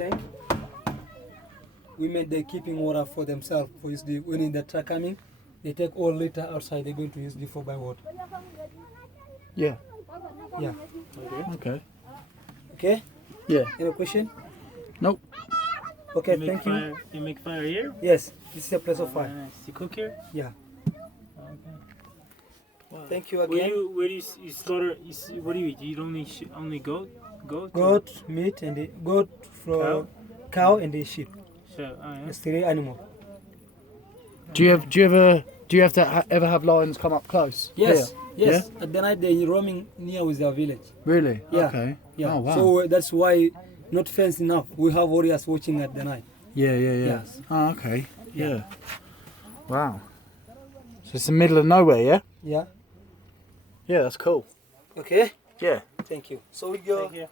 tank. Women, they're keeping water for themselves. For use the, when the truck coming, they take all liter outside. They're going to use the 4x water. Yeah. Yeah. Okay. Okay. Yeah. Any question? Nope. Okay. You Thank you. You make fire here? Yes. This is a place of fire. Nice. You cook here? Yeah. Okay. Wow. Thank you again. Where do you slaughter? What do you eat? You eat only goat? Goat meat and the goat from cow and the sheep. Sure. Oh, yeah. It's 3 animal. Do you have to ever have lions come up close? Yes. Here? Yes. Yeah? At the night they roaming near with our village. Really? Yeah. Okay. Yeah. Oh wow. So that's why not fenced enough. We have warriors watching at the night. Yeah. Yes. Oh, okay. Yeah. Wow. So it's the middle of nowhere, yeah? Yeah. Yeah, that's cool. Okay. Yeah. Thank you. So we go. Thank you.